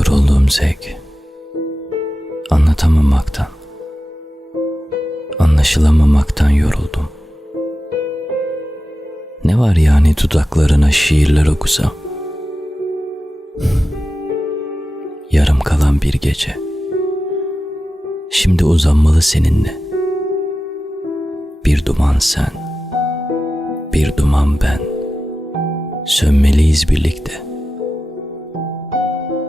Yorulduğum zevk. Anlatamamaktan. Anlaşılamamaktan yoruldum. Ne var yani dudaklarına şiirler okusam? Yarım kalan bir gece. Şimdi uzanmalı seninle. Bir duman sen, bir duman ben. Sönmeliyiz birlikte.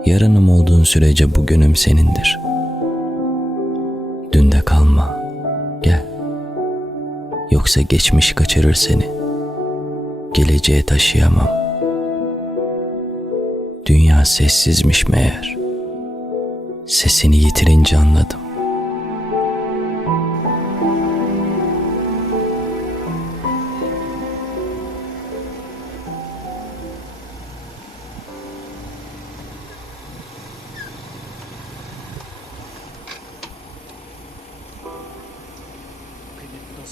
Yarınım olduğun sürece bugünüm senindir. Dünde kalma, gel. Yoksa geçmiş kaçırır seni. Geleceğe taşıyamam. Dünya sessizmiş meğer. Sesini yitirince anladım.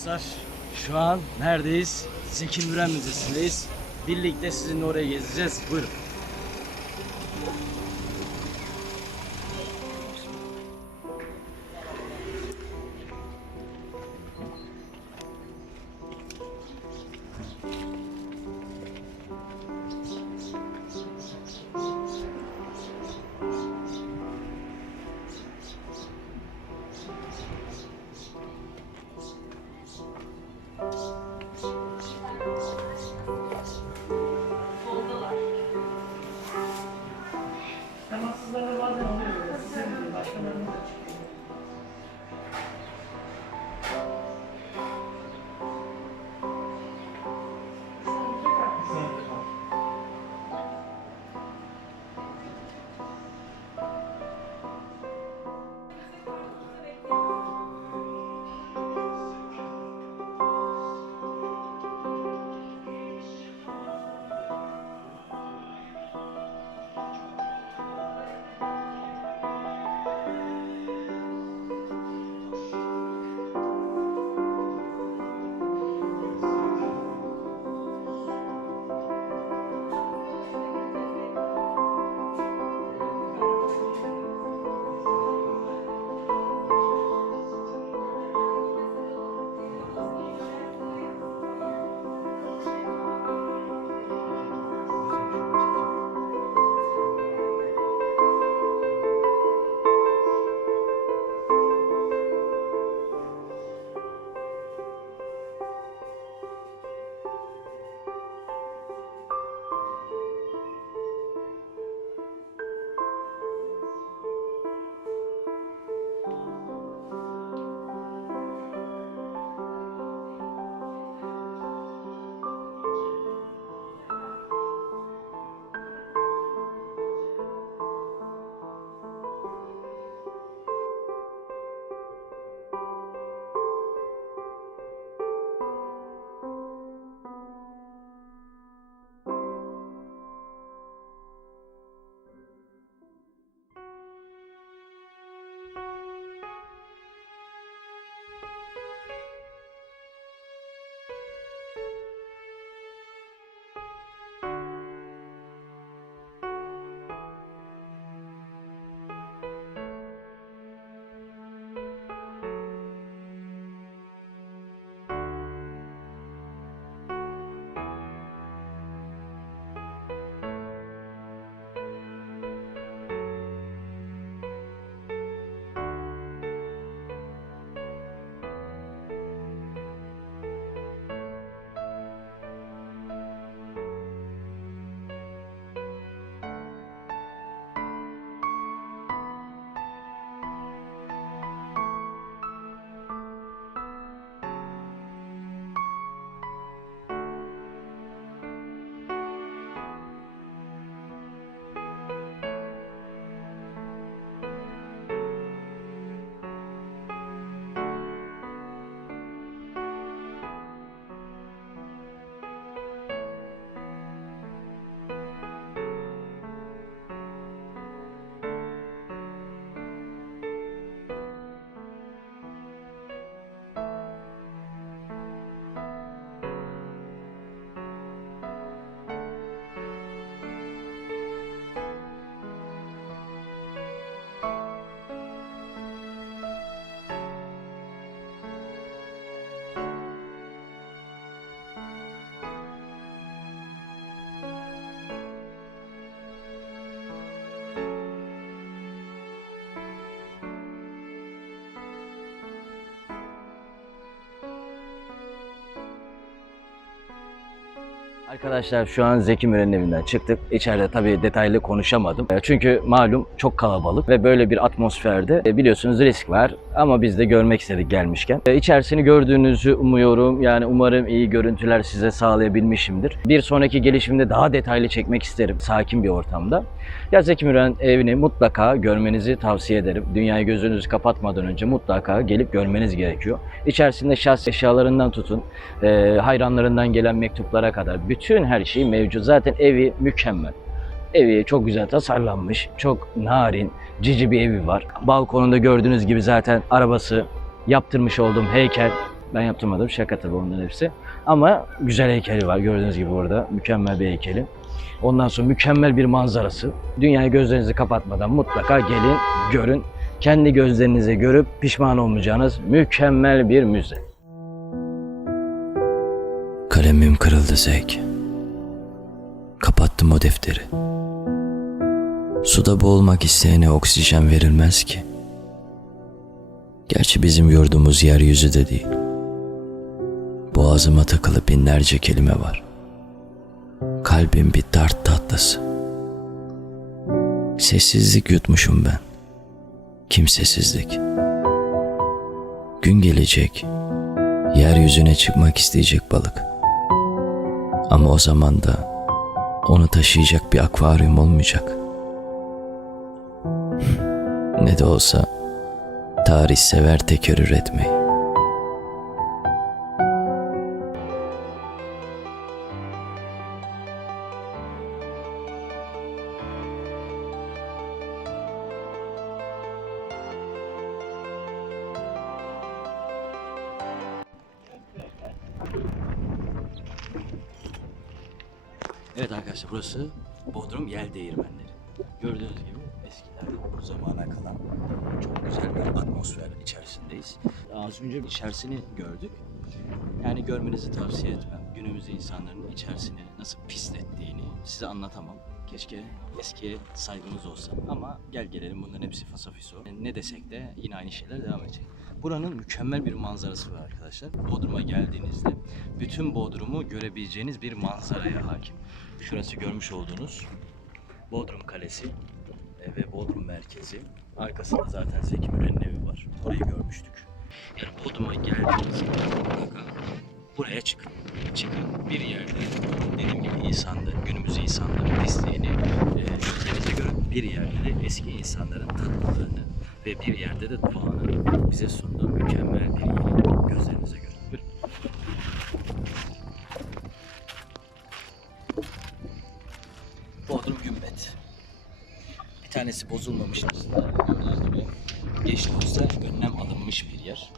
Dostlar, şu an neredeyiz? Zeki Müren Müzesi'ndeyiz. Birlikte sizinle oraya gezeceğiz. Buyurun. Arkadaşlar şu an Zeki Müren'in evinden çıktık. İçeride tabii detaylı konuşamadım. E, Çünkü malum çok kalabalık ve böyle bir atmosferde e, biliyorsunuz risk var. Ama biz de görmek istedik gelmişken. E, İçerisini gördüğünüzü umuyorum. Yani umarım iyi görüntüler size sağlayabilmişimdir. Bir sonraki gelişimde daha detaylı çekmek isterim. Sakin bir ortamda. Ya Zeki Müren evini mutlaka görmenizi tavsiye ederim. Dünyayı gözünüzü kapatmadan önce mutlaka gelip görmeniz gerekiyor. İçerisinde şahs eşyalarından tutun, hayranlarından gelen mektuplara kadar bütün her şey mevcut. Zaten evi mükemmel. Evi çok güzel tasarlanmış, çok narin, cici bir evi var. Balkonunda gördüğünüz gibi zaten arabası, yaptırmış olduğum heykel. Ben yaptırmadım, şaka tabii onların hepsi. Ama güzel heykeli var gördüğünüz gibi orada. Mükemmel bir heykeli. Ondan sonra mükemmel bir manzarası. Dünyayı gözlerinizi kapatmadan mutlaka gelin, görün. Kendi gözlerinize görüp pişman olmayacağınız mükemmel bir müze. Kalemim kırıldı Zek. Kapattım o defteri. Suda boğulmak isteyene oksijen verilmez ki. Gerçi bizim yurdumuz yeryüzü de değil. Boğazıma takılı binlerce kelime var. Kalbim bir dart tatlısı. Sessizlik yutmuşum ben. Kimsesizlik. Gün gelecek. Yeryüzüne çıkmak isteyecek balık. Ama o zaman da onu taşıyacak bir akvaryum olmayacak. ne de olsa tarih sever tekerrür etmeyi. Evet arkadaşlar burası Bodrum Yel Değirmenleri. Gördüğünüz gibi eskilerden bu zamana kalan çok güzel bir atmosfer içerisindeyiz. Az önce içerisini gördük. Yani görmenizi tavsiye etmem. Günümüzde insanların içerisini nasıl pislettiğini size anlatamam. Keşke eskiye saygımız olsa. Ama gel gelelim bunların hepsi fasafiso. Ne desek de yine aynı şeyler devam edecek. Buranın mükemmel bir manzarası var arkadaşlar. Bodrum'a geldiğinizde bütün Bodrum'u görebileceğiniz bir manzaraya hakim. Şurası görmüş olduğunuz Bodrum Kalesi e, ve Bodrum merkezi. Arkasında zaten Zeki Müren'in evi var. Orayı görmüştük. Yani Bodrum'a geldiğinizde buraya çıkın. Çıkın bir yerde dediğim gibi insanların, günümüz insanların pisliğini e, görün. Bir yerde de eski insanların tatlılığını ve bir yerde de doğanın bize sunduğu mükemmel bir yeri gözlerinize görün. Bodrum Gümbet. Bir tanesi bozulmamış. Gördüğünüz gibi geçtiğimizde önlem alınmış bir yer.